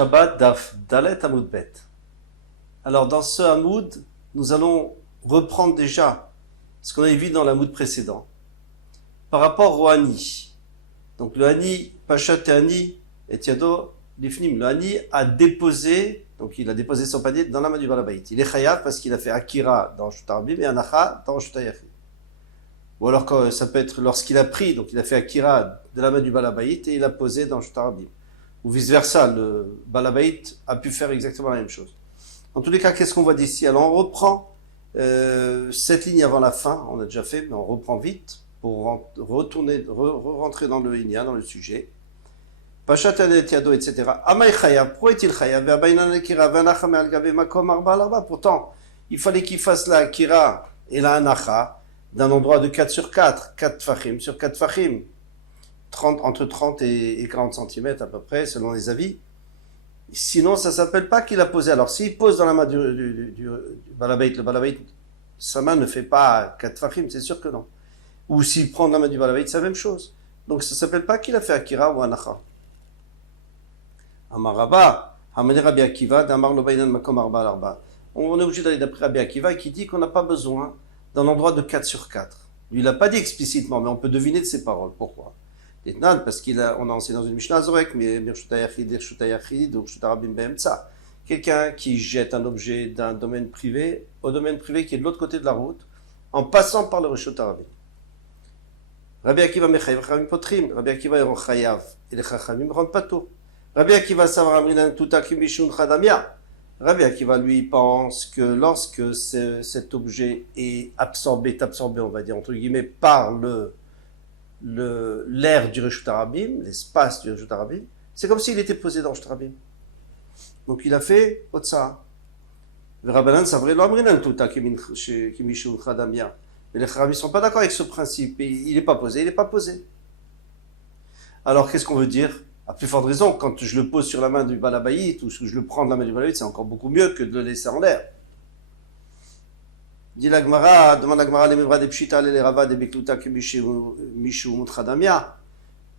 Shabbat Daf Dalet Hamoud Bet. Alors dans ce Hamoud, nous allons reprendre déjà ce qu'on avait vu dans l'Hamoud précédent par rapport au Hani. Donc le Hani, Pachat et Hani, et Tiado, Lifnim, le Hani a déposé, donc il a déposé son panier dans la main du Balabait. Il est chayav parce qu'il a fait Akira dans Shuta Rabim et Anacha dans Shuta Yachid. Ou alors ça peut être lorsqu'il a pris, donc il a fait Akira de la main du Balabait et il a posé dans Shuta Rabim. Ou vice-versa, le Balabait a pu faire exactement la même chose. En tous les cas, qu'est-ce qu'on voit d'ici? Alors on reprend cette ligne avant la fin, on a déjà fait, mais on reprend vite pour rentrer dans le Inya, dans le sujet. Pachat Tiado, etc. Amay Chayav, pourquoi est-il Chayav? Pourtant, il fallait qu'il fasse la Akira et la Anacha d'un endroit de 4 sur 4, 4 Fahim sur 4 Fahim. Entre 30 et 40 cm à peu près, selon les avis. Sinon, ça ne s'appelle pas qu'il a posé. Alors, s'il pose dans la main du Balabait, le Balabait, sa main ne fait pas 4 fachim, c'est sûr que non. Ou s'il prend dans la main du Balabait, c'est la même chose. Donc, ça ne s'appelle pas qu'il a fait Akira ou Anacha. Amar Rabba, Hamene Rabbi Akiva, Damar lo bainan makom arba l'arba. On est obligé d'aller d'après Rabbi Akiva qui dit qu'on n'a pas besoin d'un endroit de 4 sur 4. Lui, il n'a pas dit explicitement, mais on peut deviner de ses paroles. Pourquoi? Parce qu'on a enseigné dans une Mishnah Zorek, mais quelqu'un qui jette un objet d'un domaine privé au domaine privé qui est de l'autre côté de la route, en passant par le Reshut Harabim. Rabbi Akiva mechayev chachamim potrim, Rabbi Akiva est chayav et les chachamim rendent pato. Rabbi Akiva savar amrinan tuta kimishun chadamia. Rabbi Akiva lui pense que lorsque cet objet est absorbé, on va dire entre guillemets, par l'air du Reshut Harabim, l'espace du Reshut Harabim, c'est comme s'il était posé dans le Reshut Harabim. Donc il a fait Otsa. Les Rabbanan savraient l'amrinan tuta kimishun chadamia. Mais les Chachamim ne sont pas d'accord avec ce principe. Il n'est pas posé. Alors qu'est-ce qu'on veut dire? À plus forte raison, quand je le pose sur la main du Balabait ou que je le prends de la main du Balabait, c'est encore beaucoup mieux que de le laisser en l'air. Dit la Gemara, demande la Gemara les Mevra des Pshita, les Rava des Bekluta que Mishu Mutchadamia.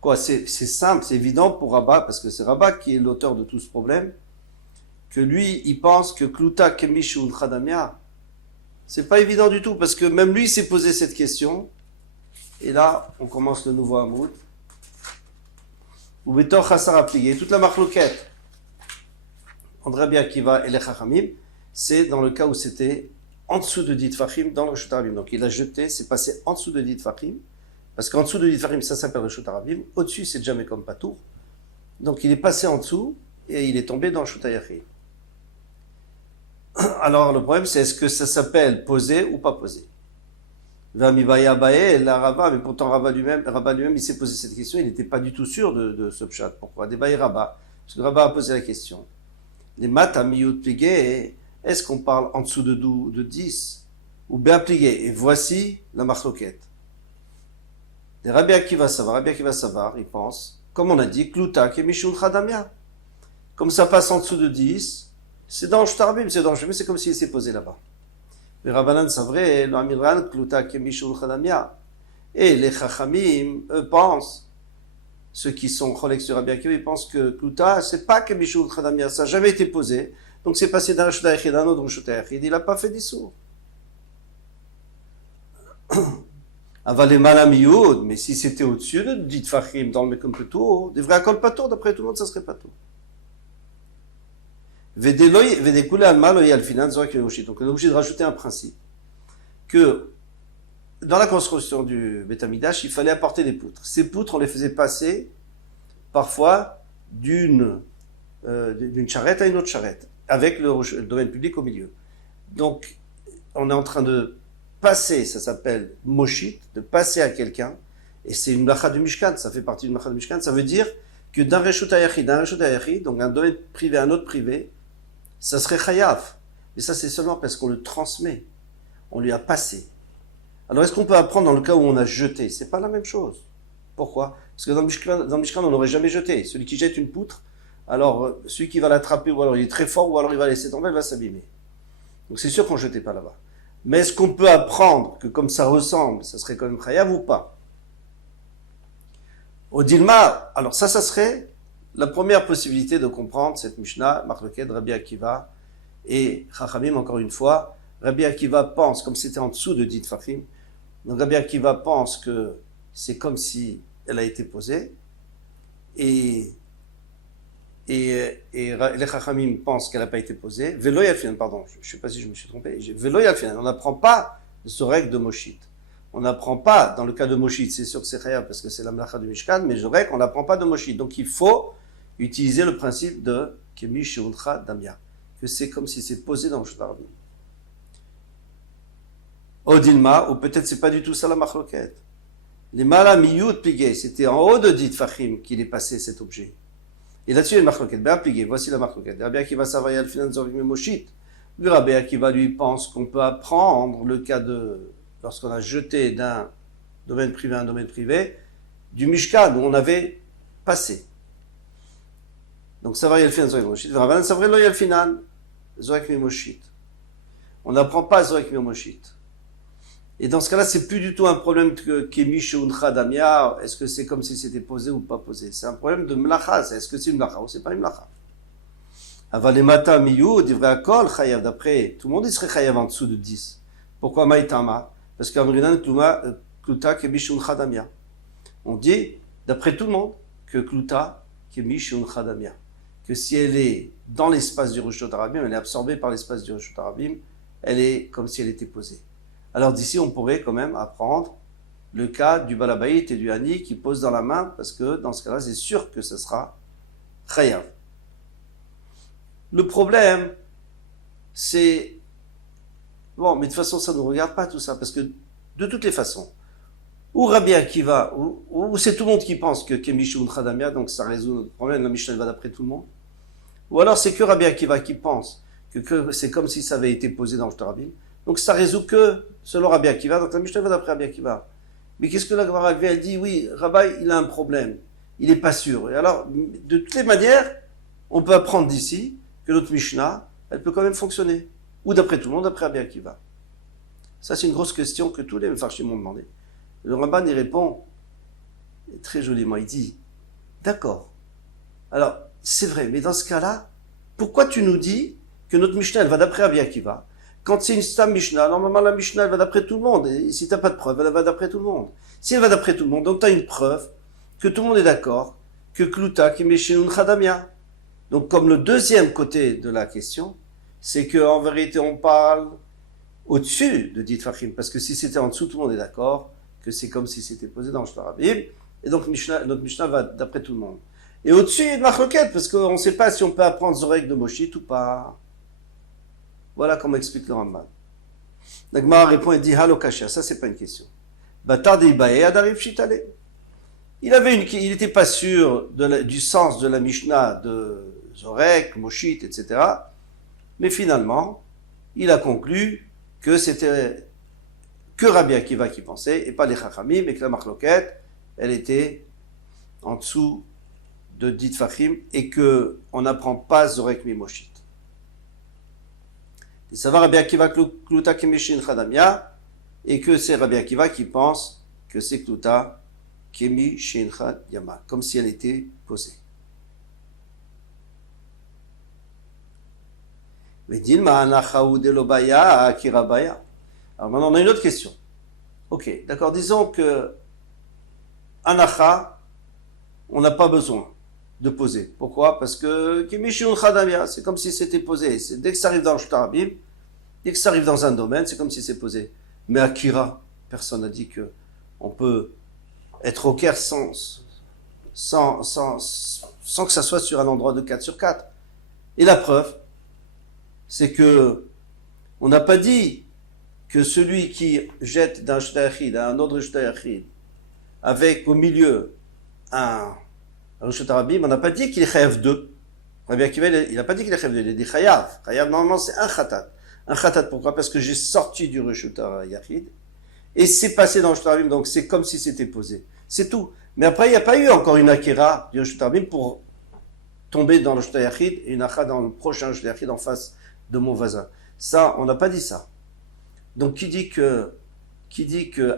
Quoi, c'est simple, c'est évident pour Rabba, parce que c'est Rabba qui est l'auteur de tout ce problème, que lui, il pense que Kluta Kemishu Mutchadamia, c'est pas évident du tout, parce que même lui s'est posé cette question. Et là, on commence le nouveau Hamoud. Ou Betor Chassar appliqué, toute la marloquette entre Rabbi Akiva et les Chachamim, c'est dans le cas où c'était en dessous de 10 Fahim dans le Reshut Harabim. Donc il a jeté, c'est passé en dessous de 10 Fahim, parce qu'en dessous de 10 Fahim, ça s'appelle Reshut Harabim, au-dessus c'est jamais comme Patour. Donc il est passé en dessous et il est tombé dans le Reshut Hayachid. Alors le problème c'est est-ce que ça s'appelle posé ou pas posé? Vamibaya Bae, la Rabba, mais pourtant Rabba lui-même, il s'est posé cette question, il n'était pas du tout sûr de ce pshat. Pourquoi? Débaye Rabba, parce que Rabba a posé la question. Les maths à miyut pligé, est-ce qu'on parle en dessous de 10 ou bien pligé? Et voici la marloquette. Rabbi Akiva Savar, il pense, comme on a dit, Kluta Kemishun Chadamia. Comme ça passe en dessous de 10, c'est dans le Reshut Harabim, c'est comme s'il s'est posé là-bas. Les Rabbanan savraient, le Amiran, Kluta Kemishun Chadamia. Et les Chachamim, eux, pensent, ceux qui sont cholek sur Rabbi Akiva, ils pensent que Kluta, c'est pas Kemishun Chadamia, ça n'a jamais été posé. Donc c'est passé d'un Reshut Hayachid à un autre Reshut Hayachid, il n'a pas fait d'issour. Avalé Malamiyud, mais si c'était au-dessus de dit Fahim dans le Mekom Petour, des vrais Akol Patour, d'après tout le monde, ça serait Patour. Donc on est obligé de rajouter un principe que dans la construction du Beth Amikdash, il fallait apporter des poutres. Ces poutres, on les faisait passer parfois d'une charrette à une autre charrette, avec le domaine public au milieu. Donc on est en train de passer, ça s'appelle moshit, de passer à quelqu'un, et c'est une mlacha du Mishkan, ça fait partie d'une mlacha du Mishkan, ça veut dire que d'un Reshut Hayachid, donc un domaine privé à un autre privé, ça serait chayav. Mais ça, c'est seulement parce qu'on le transmet. On lui a passé. Alors, est-ce qu'on peut apprendre dans le cas où on a jeté? C'est pas la même chose. Pourquoi? Parce que dans le Mishkan, on n'aurait jamais jeté. Celui qui jette une poutre, alors, celui qui va l'attraper, ou alors il est très fort, ou alors il va laisser tomber, il va s'abîmer. Donc, c'est sûr qu'on ne jetait pas là-bas. Mais est-ce qu'on peut apprendre que comme ça ressemble, ça serait quand même chayav ou pas? Au Dilma, alors ça serait la première possibilité de comprendre cette Mishnah, Marloket, Rabbi Akiva et Chachamim, encore une fois, Rabbi Akiva pense, comme c'était en dessous de Dit Fachim, donc Rabbi Akiva pense que c'est comme si elle a été posée, et les Chachamim pensent qu'elle n'a pas été posée. Velo Yalfinan, pardon, je ne sais pas si je me suis trompé. Velo Yalfinan, on n'apprend pas Zorek de Moshit. On n'apprend pas, dans le cas de Moshit, c'est sûr que c'est Chayav parce que c'est la Mlacha du Mishkan, mais Zorek, on n'apprend pas de Moshit. Donc il faut utiliser le principe de Kemi Sheuncha Damya, que c'est comme si c'est posé dans le Shtarabim. Odilma, ou peut-être c'est pas du tout ça la Machloket. Les Malamiyut Pigé, c'était en haut de Dit Fachim qu'il est passé cet objet. Et là-dessus, il y a une marloquette. Béa Pigé, voici la marloquette. Rabbi Akiva Savaya al-Finan Zorik Memoshit. Le Rabbi Akiva lui pense qu'on peut apprendre le cas de, lorsqu'on a jeté d'un domaine privé à un domaine privé, du Mishkan où on avait passé. Donc Savaya al-Finan Zorik Memoshit. Rabbanan Savaya lo al-Finan Zorik Memoshit. On n'apprend pas Zorik Memoshit. Et dans ce cas-là, c'est plus du tout un problème que Kemi Sheuncha Damya, est-ce que c'est comme si c'était posé ou pas posé. C'est un problème de mlacha, est-ce que c'est une mlacha ou c'est pas une mlacha. Avalemata miyu, divrei akol, chayav, d'après, tout le monde il serait chayav en dessous de 10. Pourquoi maïtama? Parce qu'amrinan kluta Kemi Sheuncha Damya. On dit, d'après tout le monde, que kluta Kemi Sheuncha Damya. Que si elle est dans l'espace du Reshut Harabim, elle est absorbée par l'espace du Reshut Harabim, elle est comme si elle était posée. Alors d'ici, on pourrait quand même apprendre le cas du Balabaït et du Hani qui posent dans la main, parce que dans ce cas-là, c'est sûr que ce sera Chayav. Le problème, c'est... Bon, mais de toute façon, ça ne nous regarde pas tout ça, parce que de toutes les façons, ou Rabbi Akiva, ou c'est tout le monde qui pense que Kemishu Khadamia, donc ça résout notre problème, la Mishnah va d'après tout le monde, ou alors c'est que Rabbi Akiva qui pense que c'est comme si ça avait été posé dans le Shtarabim. Donc ça résout que selon Rabbi Akiva, donc la Mishnah va d'après Rabbi Akiva. Mais qu'est-ce que la Gemara elle dit? Oui, Rabbi, il a un problème, il n'est pas sûr. Et alors, de toutes les manières, on peut apprendre d'ici que notre Mishnah, elle peut quand même fonctionner. Ou d'après tout le monde, d'après Rabbi Akiva. Ça, c'est une grosse question que tous les Mefarshim m'ont demandé. Le Ramban y répond très joliment, il dit, d'accord, alors, c'est vrai, mais dans ce cas-là, pourquoi tu nous dis que notre Mishnah, elle va d'après Rabbi Akiva? Quand c'est une Stam Mishnah, normalement la Mishnah elle va d'après tout le monde. Et si tu n'as pas de preuve, elle va d'après tout le monde. Si elle va d'après tout le monde, donc tu as une preuve que tout le monde est d'accord, que Kluta qui met chez Khadamia. Donc comme le deuxième côté de la question, c'est qu'en vérité on parle au-dessus de Dit Fachim. Parce que si c'était en dessous, tout le monde est d'accord que c'est comme si c'était posé dans le Shtarabim. Et donc notre Mishnah va d'après tout le monde. Et au-dessus, il y a une marloquette, parce qu'on ne sait pas si on peut apprendre Zorek de Moshit ou pas. Voilà comment explique le Ramban. La Gemara répond et dit Halokasha, ça c'est pas une question. Il n'était pas sûr du sens de la Mishnah de Zorek, Moshit, etc. Mais finalement, il a conclu que c'était que Rabbi Akiva qui pensait et pas les Chachamim, mais que la Marloquette, elle était en dessous de Dit Fachim et que on n'apprend pas Zorek mi Moshit. Et ça va Rabbi Akiva Kluta Kemishin Khadamia, et que c'est Rabbi Akiva qui pense que c'est Kluta Kemishin Khadamia, comme si elle était posée. Alors maintenant on a une autre question. Ok, d'accord, disons que Anacha, on n'a pas besoin de poser. Pourquoi? Parce que Kemishin Khadamia, c'est comme si c'était posé. Dès que ça arrive dans le Shtarabim, dès que ça arrive dans un domaine, c'est comme si c'est posé. Mais Akira, personne n'a dit que on peut être au Caire sans que ça soit sur un endroit de 4 sur 4. Et la preuve, c'est que on n'a pas dit que celui qui jette d'un Shtayachid à un autre Shtayachid avec au milieu un Reshut Harabim, on n'a pas dit qu'il est Chayav 2. Rabbi Akiva, il n'a pas dit qu'il est Chayav 2, il a dit Chayav. Chayav, normalement, c'est un Khatat. Un Khatat, pourquoi? Parce que j'ai sorti du Reshut Yachid et c'est passé dans le Reshut Harabim, donc c'est comme si c'était posé. C'est tout. Mais après, il n'y a pas eu encore une Akira du Reshut Harabim pour tomber dans le Reshut Yachid et une Akha dans le prochain Reshut Yachid en face de mon voisin. Ça, on n'a pas dit ça. Donc, qui dit que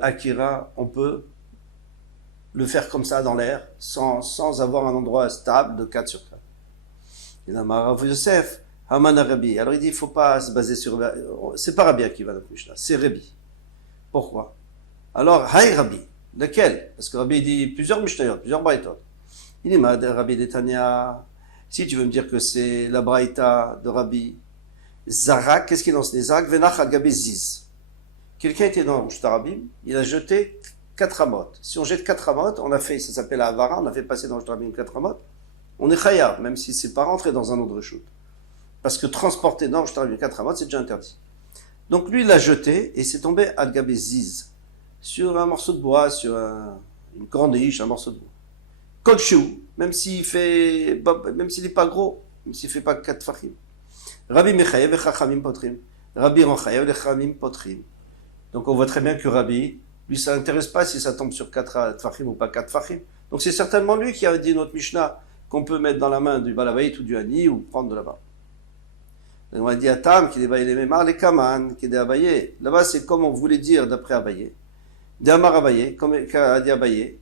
Akira, on peut le faire comme ça dans l'air, sans avoir un endroit stable de 4 sur 4. Il a Rav Yosef, Haman Rabbi. Alors il dit, il ne faut pas se baser sur... C'est pas Rabbi qui va notre Mishnah, c'est Rabbi. Pourquoi? Alors, Hay Rabbi, lequel? Parce que Rabbi dit plusieurs Mishnayot, plusieurs Braïtot. Il dit, Rabbi d'Etania, si tu veux me dire que c'est la Braïta de Rabbi, Zarak, qu'est-ce qu'il est dans ce Zarak? Venach Agabe Ziz. Quelqu'un était dans le Rabbi, il a jeté 4 amotes. Si on jette 4 amotes, on a fait, ça s'appelle la Havara, on a fait passer dans le Rabbi 4 amotes, on est Chayav, même si c'est pas rentré dans un autre shoot. Parce que transporter dans le Rabbi 4 amotes, c'est déjà interdit. Donc lui, il l'a jeté et c'est tombé à Agabe Ziz. Sur un morceau de bois, sur une corniche, un morceau de bois. Kolchou, même s'il n'est pas gros, même s'il ne fait pas 4 fachim. Rabbi Mechayev et Chachamim Potrim. Rabbi Ronchayev et Chachamim Potrim. Donc on voit très bien que Rabbi, lui, ça l'intéresse pas si ça tombe sur 4 fachim ou pas 4 fachim. Donc c'est certainement lui qui a dit notre Mishnah qu'on peut mettre dans la main du Balavayit ou du Hani ou prendre de là-bas. On a dit à Tam, qui est les Mémar, les Kaman, qui est Abaye. Là-bas, c'est comme on voulait dire d'après Abaye. D'Amar Abaye, comme a dit Abaye.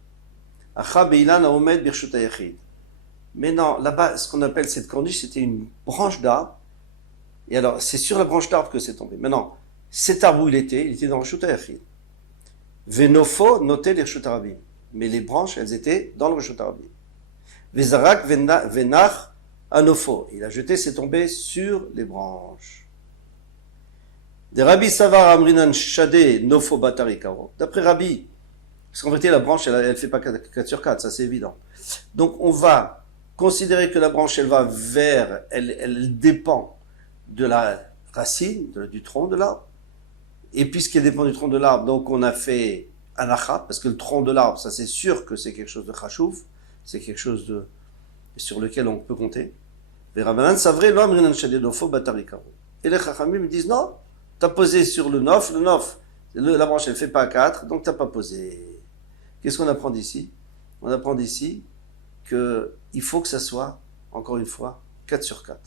Mais non, là-bas, ce qu'on appelle cette corniche, c'était une branche d'arbre. Et alors, c'est sur la branche d'arbre que c'est tombé. Maintenant, cet arbre où il était dans le Reshut HaYachid. Venofo notait les Reshut HaRabim. Mais les branches, elles étaient dans le Reshut HaRabim. Vezarak venach anofo. Il a jeté, c'est tombé sur les branches. De Rabbi Savar Amrinan Shade Nofo Batari Karo. D'après Rabbi, parce qu'en vérité, la branche, elle ne fait pas 4 sur 4, ça c'est évident. Donc on va considérer que la branche, elle va vers, elle dépend de la racine, du tronc de l'arbre. Et puisqu'elle dépend du tronc de l'arbre, donc on a fait anacha, parce que le tronc de l'arbre, ça c'est sûr que c'est quelque chose de chashuv, c'est quelque chose sur lequel on peut compter. Et les chachamim me disent non, tu as posé sur le nof, la branche elle ne fait pas 4, donc tu n'as pas posé. Qu'est-ce qu'on apprend d'ici? On apprend d'ici qu'il faut que ça soit, encore une fois, 4 sur 4.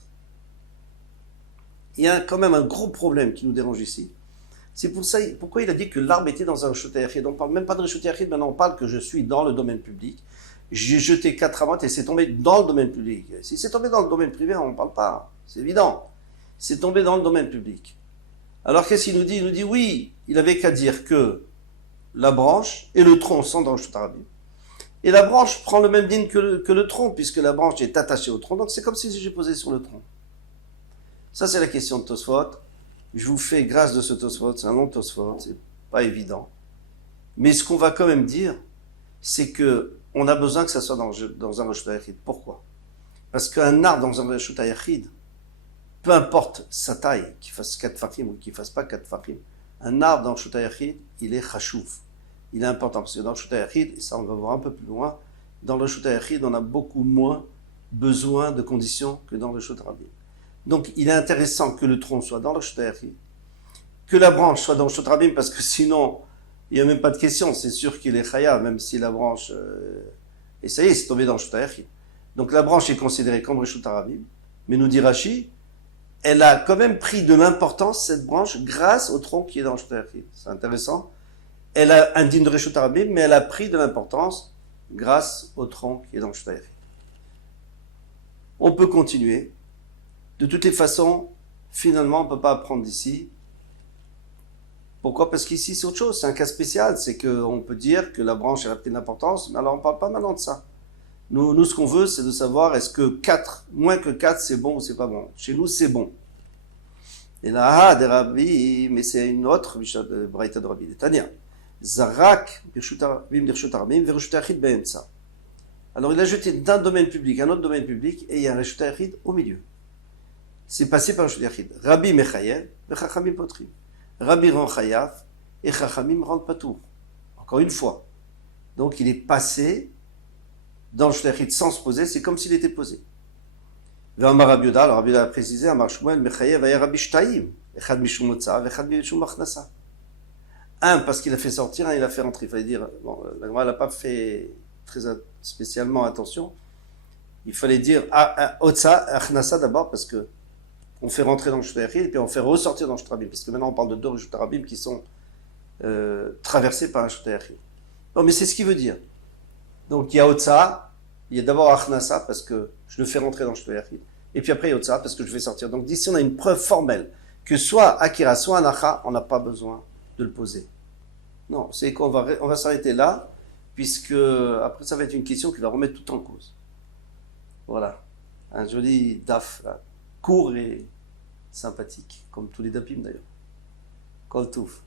Il y a quand même un gros problème qui nous dérange ici. C'est pour ça, pourquoi il a dit que l'arbre était dans un Reshut HaYachid. On ne parle même pas de Reshut HaYachid, maintenant on parle que je suis dans le domaine public. J'ai jeté 4 amotes et c'est tombé dans le domaine public. Si c'est tombé dans le domaine privé, on ne parle pas. C'est évident. C'est tombé dans le domaine public. Alors qu'est-ce qu'il nous dit? Il nous dit oui, il avait qu'à dire que la branche et le tronc sont dans le Reshut HaRabim. Et la branche prend le même din que le tronc, puisque la branche est attachée au tronc. Donc c'est comme si j'ai posé sur le tronc. Ça c'est la question de Tosfot. Je vous fais grâce de ce Tosfot. C'est un long Tosfot, c'est pas évident. Mais ce qu'on va quand même dire, c'est que on a besoin que ça soit dans un Reshut HaYachid. Pourquoi? Parce qu'un arbre dans un Reshut HaYachid, peu importe sa taille, qu'il fasse 4 fachim ou qu'il fasse pas 4 fachim, un arbre dans le Reshut HaYachid, il est chashuv. Il est important, parce que dans le Reshut HaYachid, et ça on va voir un peu plus loin, dans le Reshut HaYachid, on a beaucoup moins besoin de conditions que dans le Reshut HaRabim. Donc il est intéressant que le tronc soit dans le Reshut HaYachid, que la branche soit dans le Reshut HaRabim, parce que sinon, il n'y a même pas de question, c'est sûr qu'il est chaya, même si la branche... et ça y est, c'est tombé dans le Reshut HaYachid. Donc la branche est considérée comme Reshut HaRabim, mais nous dit Rashi, elle a quand même pris de l'importance, cette branche, grâce au tronc qui est dans le Reshut HaYachid. C'est intéressant. Elle a un din de Reshut HaRabim, mais elle a pris de l'importance grâce au tronc qui est dans le Reshut HaYachid. On peut continuer. De toutes les façons, finalement, on ne peut pas apprendre d'ici. Pourquoi? Parce qu'ici, c'est autre chose. C'est un cas spécial. C'est qu'on peut dire que la branche elle a pris de l'importance, mais alors on ne parle pas maintenant de ça. Nous, ce qu'on veut, c'est de savoir est-ce que 4, moins que 4, c'est bon ou c'est pas bon. Chez nous, c'est bon. Et là, des Rabbi, mais c'est une autre braïta de Rabbi, de Tania. Zarak, Reshut HaRabim, Reshut HaYachid be'emtsa. Alors, il a jeté d'un domaine public à un autre domaine public, et il y a un Reshut HaYachid au milieu. C'est passé par Reshut HaYachid. Rabbi Mechayev, Chachamim Potrim. Rabbi rend Chayav, et Chachamim rend Patour. Encore une fois. Donc, il est passé dans le Reshut HaYachid sans se poser, c'est comme s'il était posé. Ve'amar Rabbi Yoda, alors Rabbi Yoda a précisé, Amar Shmuel, Mechayev, Aya Rabbi Shtayim, Echad Mishum Motza, Echad Mishum Achnasa. Un, parce qu'il a fait sortir, un, il a fait rentrer. Il fallait dire, bon, la Gemara n'a pas fait très spécialement attention. Il fallait dire, Otsa, Achnasa d'abord, parce que on fait rentrer dans le Reshut HaYachid, et puis on fait ressortir dans le Reshut HaRabim, parce que maintenant on parle de 2 Reshut HaRabim qui sont traversés par un Reshut HaYachid. Non, mais c'est ce qu'il veut dire. Donc il y a Otsa, il y a d'abord Achnasa parce que je le fais rentrer dans Shlo Yachid. Et puis après Otsa parce que je vais sortir. Donc d'ici on a une preuve formelle que soit Akira, soit Anacha, on n'a pas besoin de le poser. Non, c'est qu'on va s'arrêter là, puisque après ça va être une question qui va remettre tout en cause. Voilà. Un joli daf, là, court et sympathique, comme tous les dapim d'ailleurs. Kol Touf.